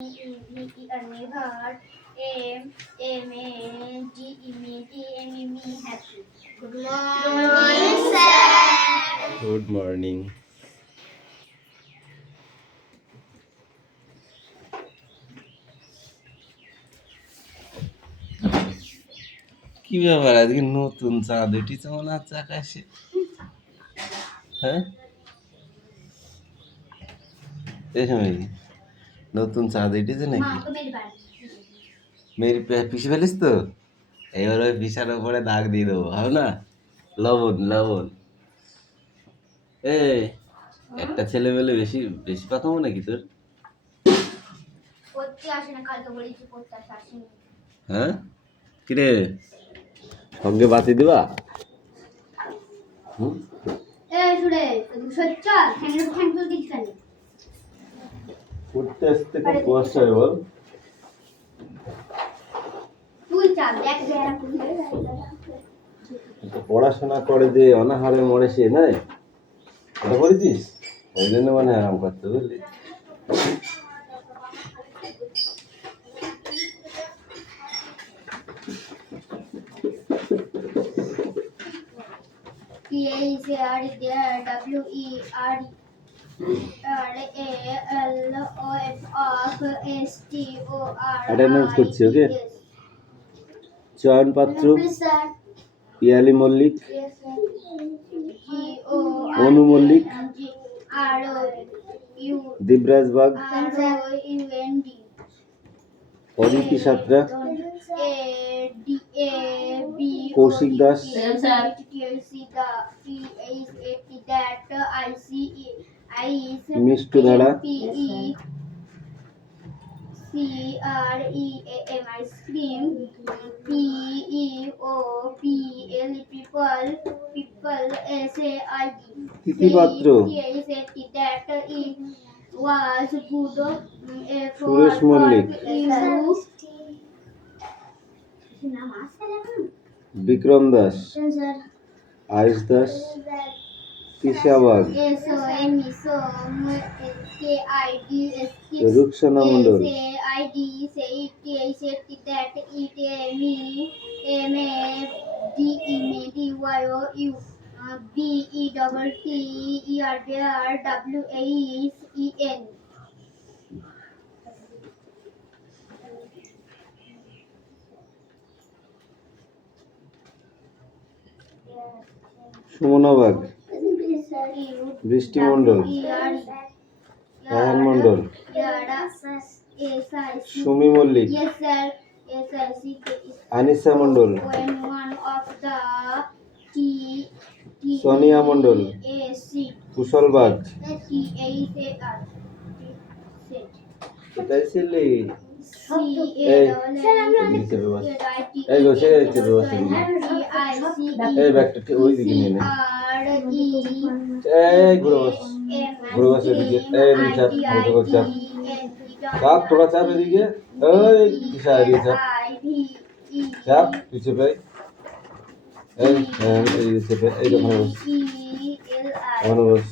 Never happy. Good morning, sir. Good morning. কি ব্যাপার আজকে নতুন চাঁদ উঠেছে মনে হচ্ছে আকাশে? হ্যাঁ এই সময় নতুন চাঁদ উঠেছে নাকি? মেরি পিসে ফেলিস তো? এবার ওই পিসার উপরে দাগ দিয়ে দেবো, হবে না? লবণ লবণ। এই একটা ছেলে মেলে বেশি বেশি কথা মনে নাকি তোর? হ্যাঁ কিরে সঙ্গে বাতি দিবা? উঠতে আসতে খুব কষ্ট হয় বল। পড়াশোনা করে যে অনাহারে মরে সে নয়, এটা করেছিস ওই জন্য মানে আরাম করতে বুঝলি। অ্যাটেন্ডেন্স করছি, ওকে? চয়ন পাত্র, পিয়ালি মল্লিক, অনু মল্লিক, দিবরাজ বাগ, অদিতি সাঁতরা, কৌশিক দাস, মিষ্টু ধারা, CREAM ice cream, people SAID. Titipatr that it was good Suresh Mallik, Bikram Das, Aish Das, Tisha Bag, Ruksana Mondol, BETTERWASEN. Sumana Bag, Brishti Mondal, Raihan Mondal, Sumi Mallick, Anisa Mondal, Sonia Mondal, Kushal Bag. কোথায় ছিলি? এই বসে এই ব্যাগটা ওই দিকে নিয়ে নে। এই ঘুরে বস, ঘুরে বস এদিকে। এই এদিকে চাপ, ঘুরে বস চাপ, চাপ তোরা চাপ এদিকে। এই কিসা এদিকে চাপ, চাপ তুই চেপে। এই এই চেপে, এই দোকানে বস, ওখানে বস।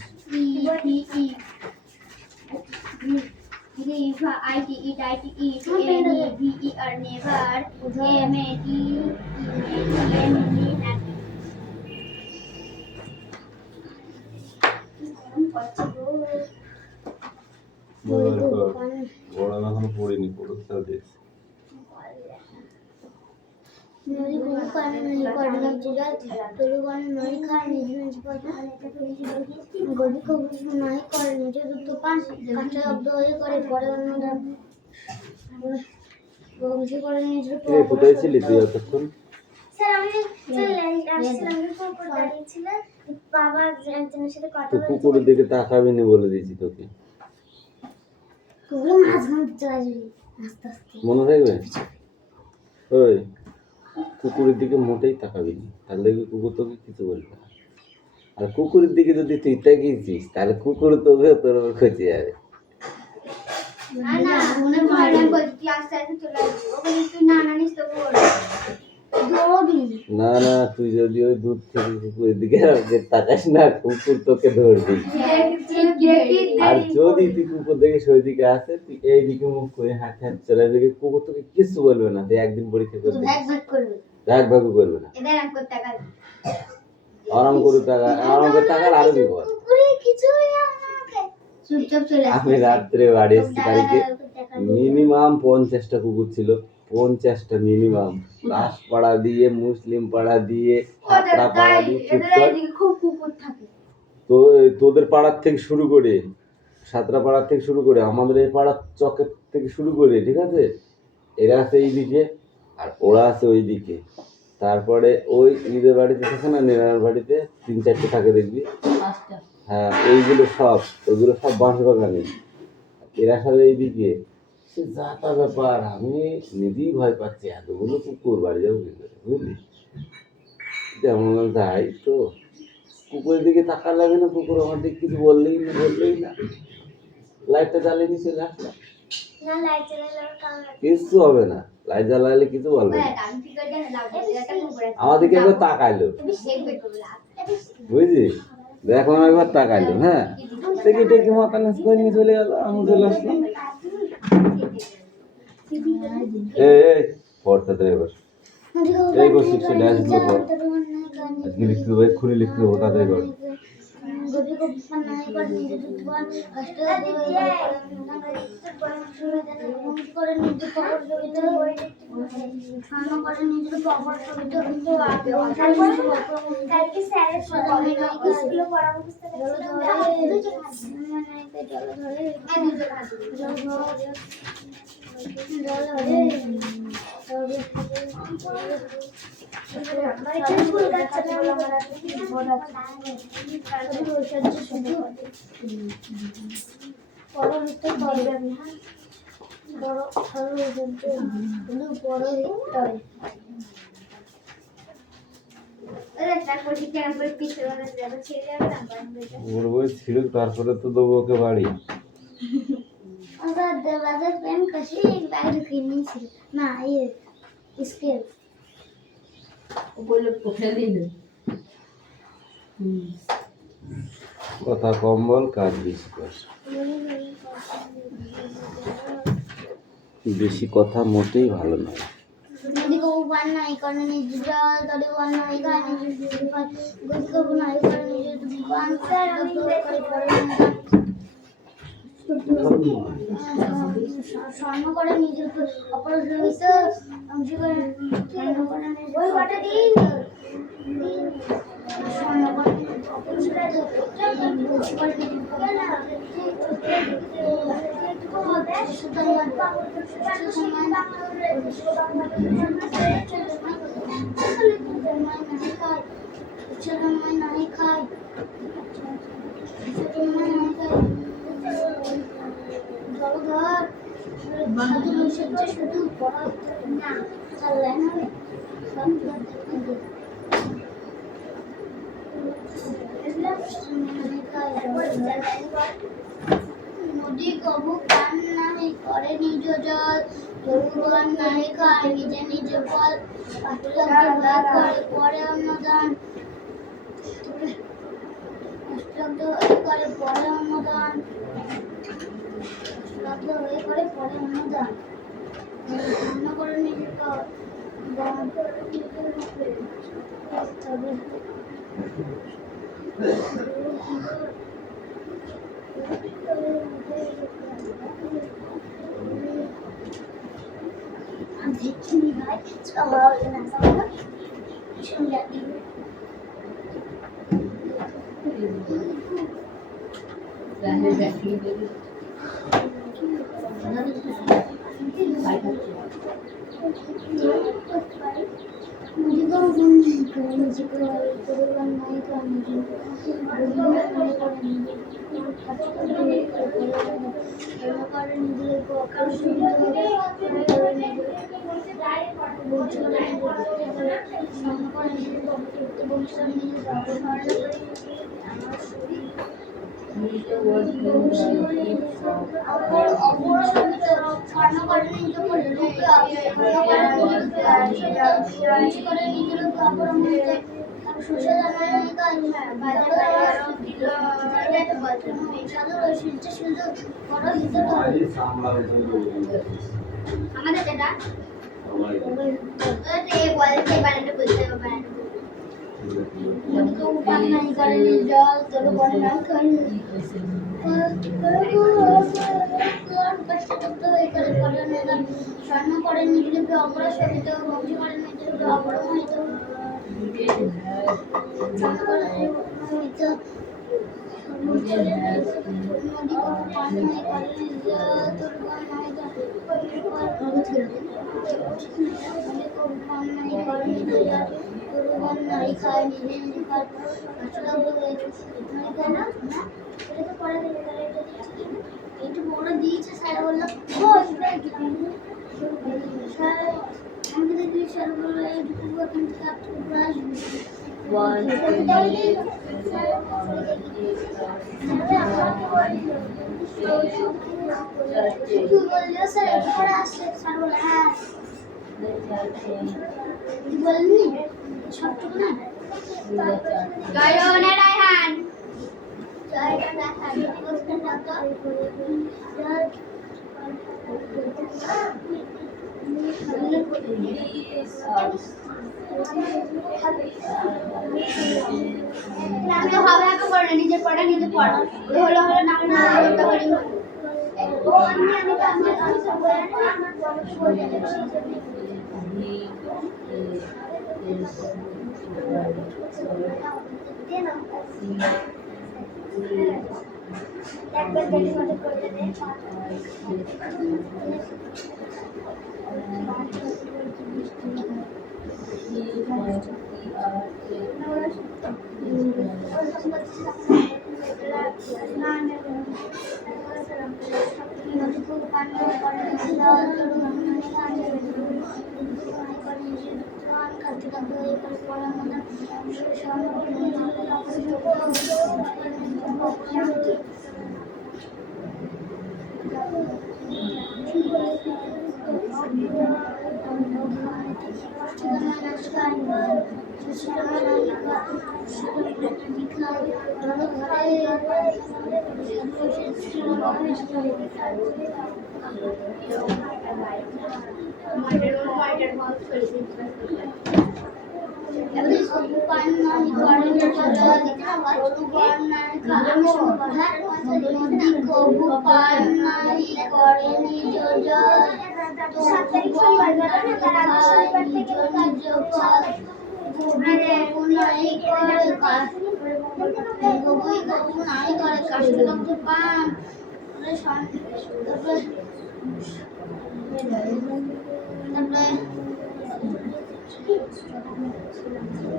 ওরা এখনো পড়িনি, পড়ুক তাও দেখছি। কোথায় ছিলি তুই এতক্ষণ? কুকুরের দিকে তাকাবি নি বলে দিয়েছি তোকে, মনে থাকবে? ওই কুকুরের দিকে মোটেই তাকাবি না, তাহলে কুকুর তোকে কিছু বলবে না। আর কুকুরের দিকে যদি তুই তাকিয়েছিস তাহলে কুকুর তোকে তোর ওপর খোঁজে যাবে। না না, তুই যদি ওই দূর থেকে কুকুরের দিকে তাকাস না, কুকুর তোকে ধরবি। আর যদি তুই কুকুর দেখিস ওইদিকে আসে, তুই এইদিকে মুখ করে হাঁট হাঁট চলে যাবে, কুকুর তোকে কিছু বলবে না। তুই একদিন পরীক্ষা করবি, এক ভাগও করবে না। আরাম করে টাকা, আরাম করে টাকার আরো বিপদ। আমি রাত্রে বাড়ি এসেছি কালকে, মিনিমাম 50টা কুকুর ছিল, 50টা মিনিমাম। দাসপাড়া দিয়ে, মুসলিম পাড়া দিয়ে, ছাত্রা পাড়া দিয়ে, খুব কুকুর থাকে। তো তোদের পাড়ার থেকে শুরু করে, সাতরা পাড়ার থেকে শুরু করে, আমাদের এই পাড়ার চকের থেকে শুরু করে, ঠিক আছে, এরা আছে এইদিকে আর ওরা আছে ওইদিকে। তারপরে ওই ঈদের বাড়িতে থাকে না, নেনার বাড়িতে 3-4টে থাকে দেখবি। হ্যাঁ, ওইগুলো সব বাঁশ বাগানে, এরা সব এইদিকে। সে যা তা ব্যাপার, আমি নিজেই ভয় পাচ্ছি, এতগুলো কুকুর বাড়ি যাবো কি করে, বুঝলি? যেমন তাই তো, কুকুরের দিকে তাকার লাগে না, কুকুর আমার দিকে কিছু বললেই না। লাইটটা জ্বালিয়ে নিয়ে চলে আসলাম, কিছু হবে না, লাইট জ্বালালে কিছু বলবে না। আমাদেরকে একবার তাকাইলো, বুঝলি, দেখলাম একবার তাকাইলো, হ্যাঁ, দেখি মাথা নাচ করে নিয়ে চলে গেল, আমি চলে আসলাম। এই পড়তে দে এবার, এই গো 6 ড্যাশ গুলো পড়, আজকে লিখতে হবে, এক্ষুনি লিখতে হবে, তাড়াতাড়ি কর। তারপরে তো দেবো ওকে বাড়ি। কথা কম বল, কাজ বেশি কর। বেশি কথা মোটেই ভালো নয়। স্বর্ণ করে নিজের অপরাজিত অংশ করে স্বর্ণ করে নিজের স্বর্ণ করে नहीं खाए জলধর সাধু মিশে শুধু পড়া না চললে না নদী কবু পান নাহি করে নিজ জল তরুণ নাহি খায় নিজে নিজে ফল করে পরে অন্নদান করে পরে অন্নদান করে পরে অন্নদান অন্ন করে নিজে দেখিনি ভাই সবাই না সবাই শুনলে সুশে জানাই কাজ সাদর ঐশ্বর্য সুযোগ বড় হিতে আমাদের এটা বলতে বানাতে বলতে বানাতে নাই করেনি জল তোর বড় নাম করেনি স্বর্ণ করে নিজেকে অপরাশিত বংশী করে নিজেকে অপরমিত নদী কোনো পানি নাই করে তোর নাই খায় নিজে নিজে খায় একটু বড় দিয়েছে স্যার বললো স্যার আমাকে দেখি স্যার বললো এইটুকু এখন থেকে আপটুকু আসবে বলনি সবটুকু না জয়নে রায়হান জয়টা রায়হান তো হবে একা করে নিজে পড়া নিজে পড়া হলো হলো না হলো না হলো ও আমি তো আমি সব বলে আমার বলে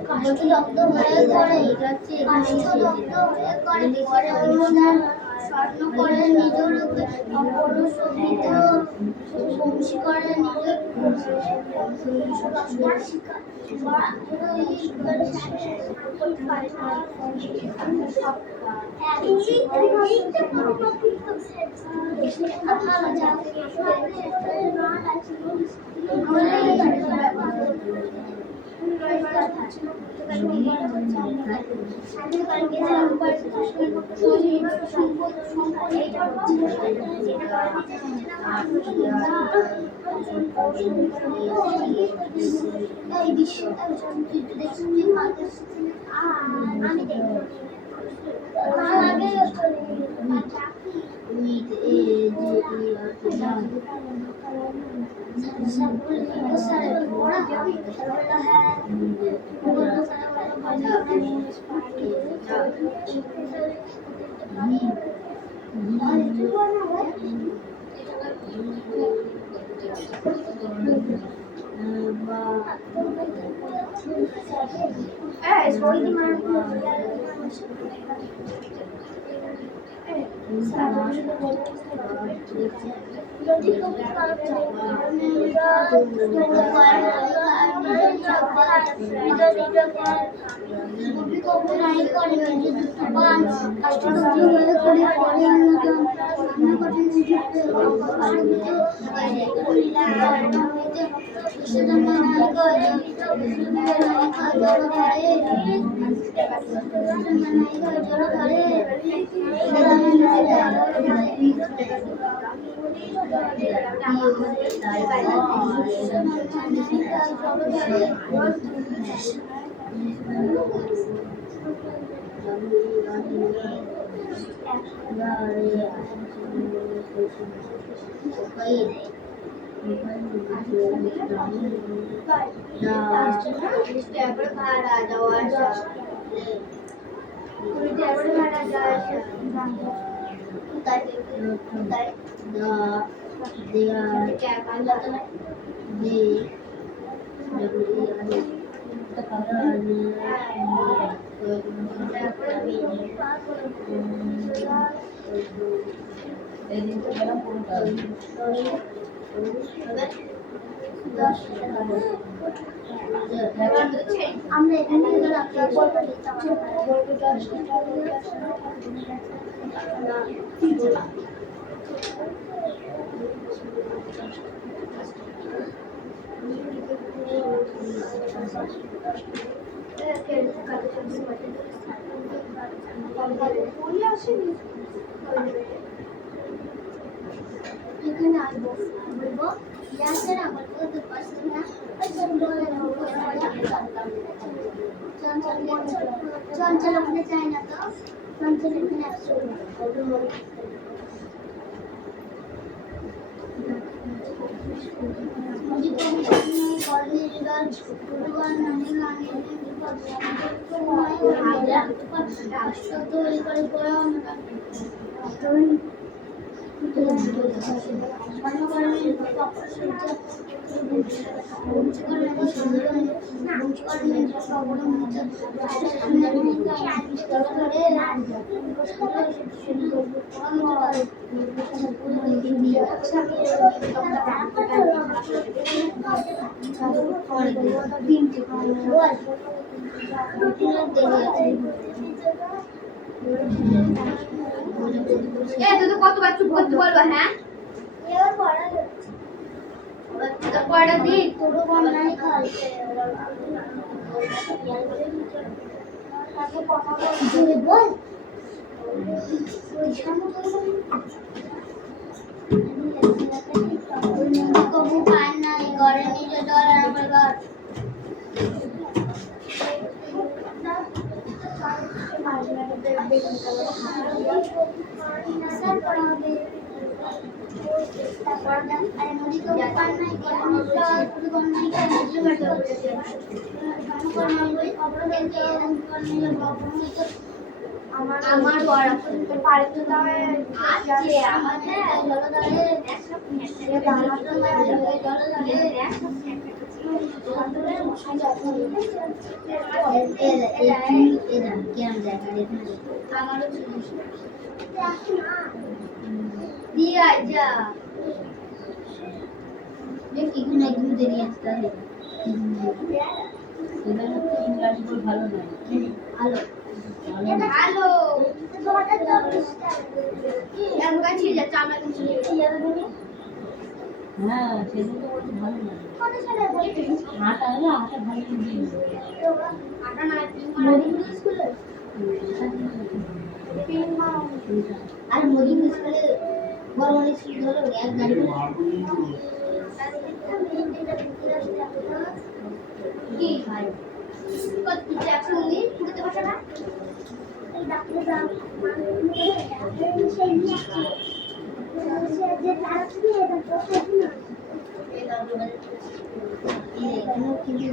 কাষ্ঠদগ্ধ হয়ে করে কাষ্ঠদগ্ধ হয়ে করে পরে অনুদান স্বর্ণ করে নিজের অপরশোভিত বংশী করে নিজের ভাড়া যাওয়া আসা ভাড়া যাওয়া আসা তাই তাই ক্যাব আলাদা দে আমরা এখানে এখানে আসবো বলবো ইয়াসের আমার তো পছন্দ না চঞ্চল ওখানে চাই না তো চঞ্চল এখানে আসছো কতবার চুপ করতে বলবো হ্যাঁ পড়া দিই পুরো বন্যায় খাইছে বল কবু পায় নাই ঘরে নিজে ডলার আমার ঘর আমার বড় পারে তো আছে আমাদের ভালো নয় ভালো হ্যাঁ সেদিন তো বলছি ভালো না আটা হলো আটা ভালো আর মোদি স্কুলে বড় বড় স্কুল ধরো এক গাড়ি কি ভাই কত কিছু একসঙ্গে নিয়ে পুরোতে বসা না এই ডাক্তার সেই নিচ্ছে যে তার থেকে এটা প্রশ্ন না এই ডাক্তার এই কোনো কিছু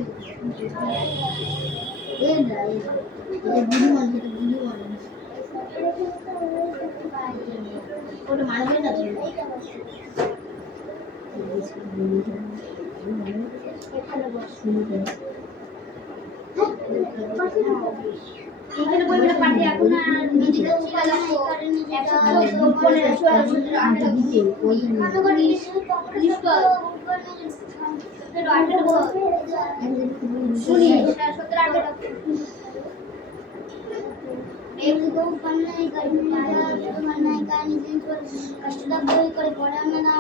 এই না এই বুড়ি মানুষ ওটা মারবে না তুমি এখানে বইটা পাঠে এখন আর নিজেকে চিলা করে নিজে 15 দিতে ওই লিস্ট pero 18 শুনি 17 18 एक दो पन्ना ही करने लगा तो पन्ना ही का नहीं दिन पर कष्ट दब कोई करे पड़ा ना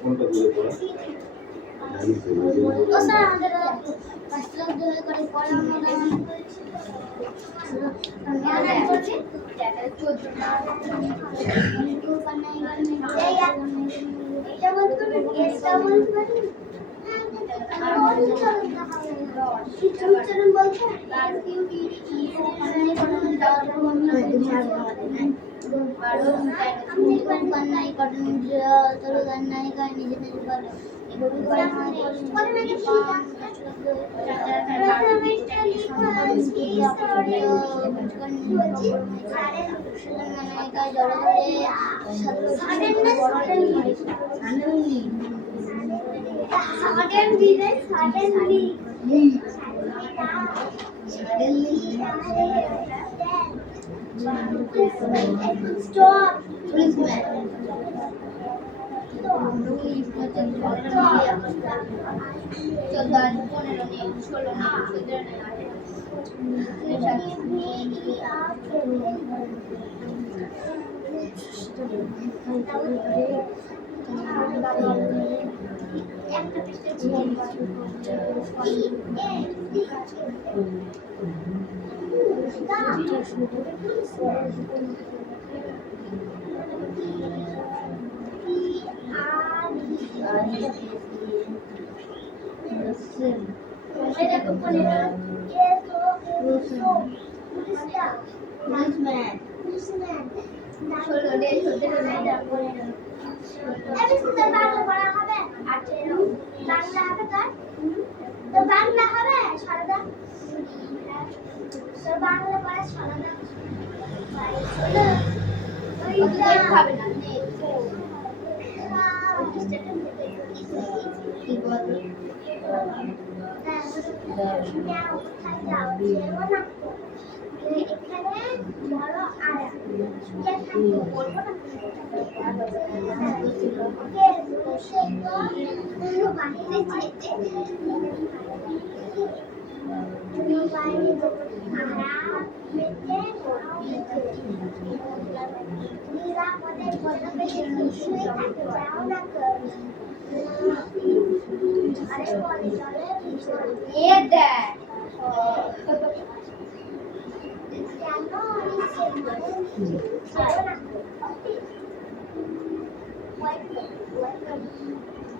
কোনটা দূরে পড়া Stop. Policeman.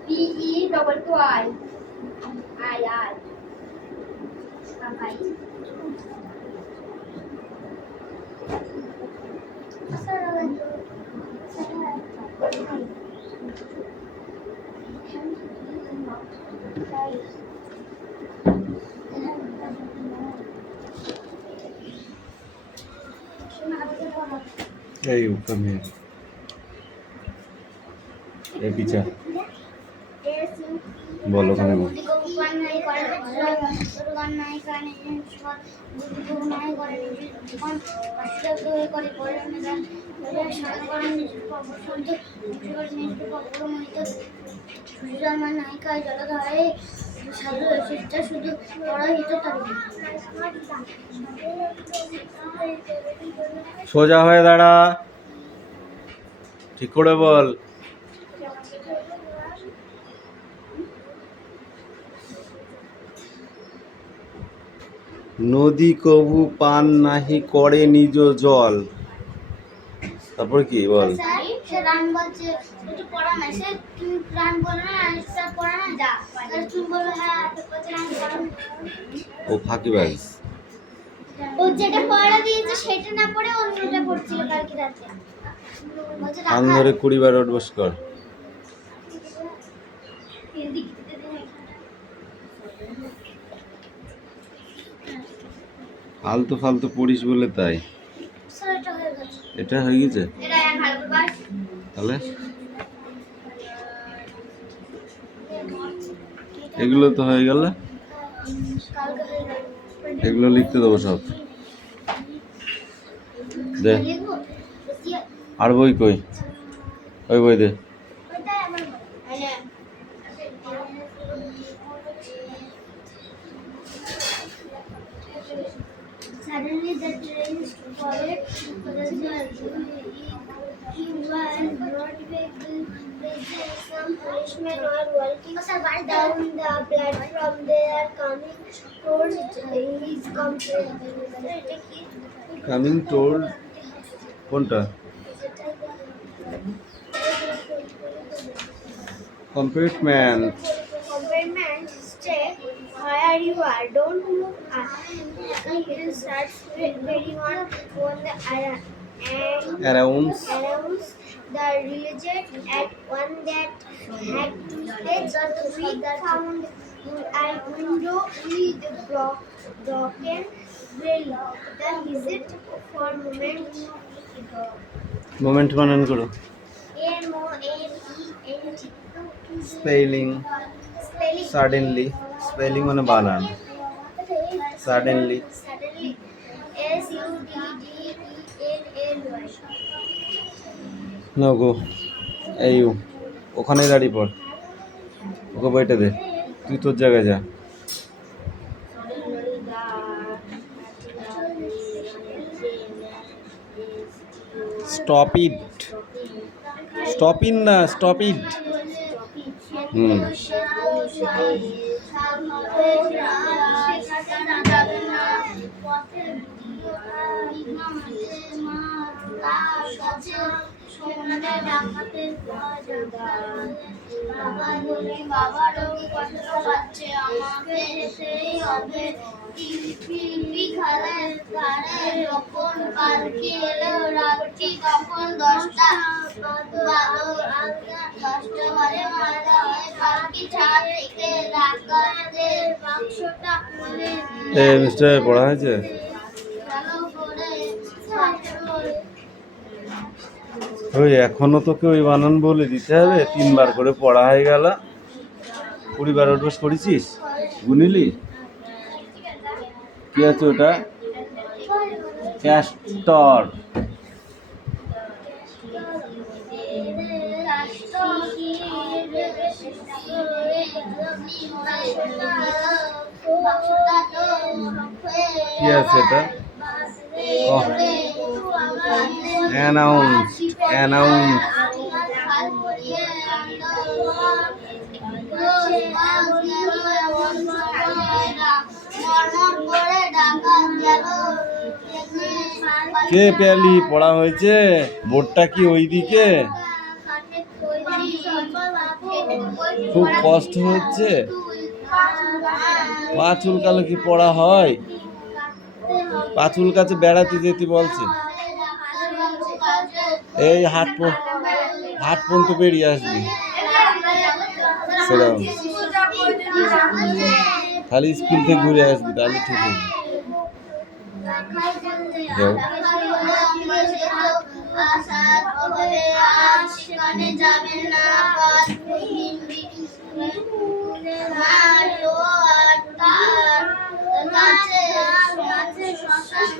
PE double I. Hey, you come here. Hey, picture. বলো ওখানে বল। সোজা হয়ে দাঁড়া, ঠিক করে বল। নদী কবু পান নাহি করে নিজ জল। তারপর কি বল? ও ফাঁকিবাজ। ও যেটা পড়া দিয়েছে সেটা না পড়ে অন্যটা পড়ছিল কালকে রাতে। কান ধরে 20 বার উঠবস কর। ফালতু ফালতু পড়িস বলে তাই। এটা হয়ে গেছে তাহলে এগুলো তো হয়ে গেল, এগুলো লিখতে দেবো সব। দে আর বই কই? ওই বই দে। Suddenly the train followed he was brought back with some policemen or walking down the platform. They are coming towards his coming told কোনটা compartment Compartment, stay where you are. Don't move. He starts very on the অ্যারাউন্ডস announce the religion at one that had we found an window with broken grill. The visit for moment. Moment বানান করো MOMENT. Spelling Spelling. Suddenly spelling মানে বানান suddenly Suddenly. SUDDENLY. না গো এই ওখানে দাঁড়িয়ে পড় ওকে বইটা দে তুই তোর জায়গায় যা স্টপ ইট স্টপ ইন না স্টপ ইট হুম বাবারও কষ্ট পাচ্ছে আমাকে যেতেই হবে টিভি খালের ধারে যখন কালকে এলো রাত্রি তখন 10টা 10টা বারে মারা হয় পালকি ছাদ থেকে ডাকাতের বাক্সটা খুলে এ মিস্টার পড়া হয়েছে ভালো করে ওই এখনো তোকে ওই বানান বলে দিতে হবে 3 বার করে পড়া হয়ে গেল 20 বার অভ্যাস করেছিস গুনিলি কি আছে ওটা ক্যাস্টর কি আছে এটা অ্যানাউন্স কে পেয়ালি পড়া হয়েছে বোর্ডটা কি ওইদিকে খুব কষ্ট হচ্ছে পা চুলকালে কি পড়া হয় পা চুলকাছে বেড়াতে যেতে বলছে এই হাট পর্যন্ত বেরিয়ে আসবি সেরকম খালি স্কুল থেকে ঘুরে আসবি তাহলে ঠিক হবে যাও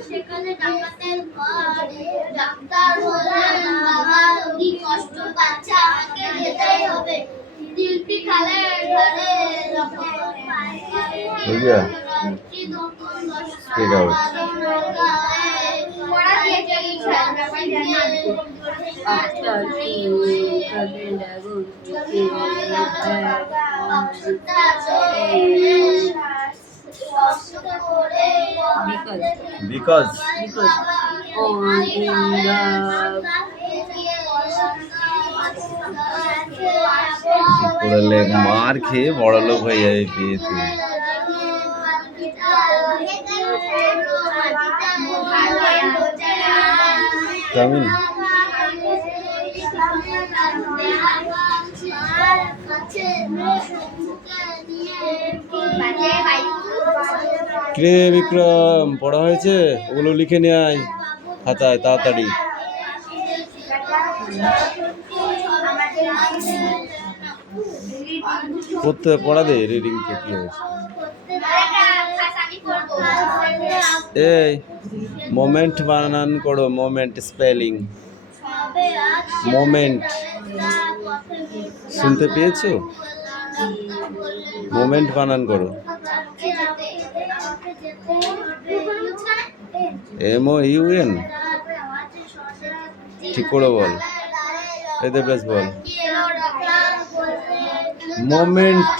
সেখানে ডাক্তার বললেন বাবা রোগী কষ্ট পাচ্ছে আমাকে যেতেই হবে দিলপি খালের ধারে যখন ঠিক আছে because পড়লে মার খেয়ে বড় লোক হয়ে যাবে পেয়েতে কেমন কে বিক্রম পড়া হয়েছে ওগুলো লিখে নিয়ে আয় খাতায় তাড়াতাড়ি পড়তে পড়া দে রিডিং তো কি হয়েছে এই মোমেন্ট বানান করো মোমেন্ট স্পেলিং মোমেন্ট শুনতে পেয়েছো মোমেন্ট বানান করো MOUN ঠিক করে বল এতে প্লাস বল মোমেন্ট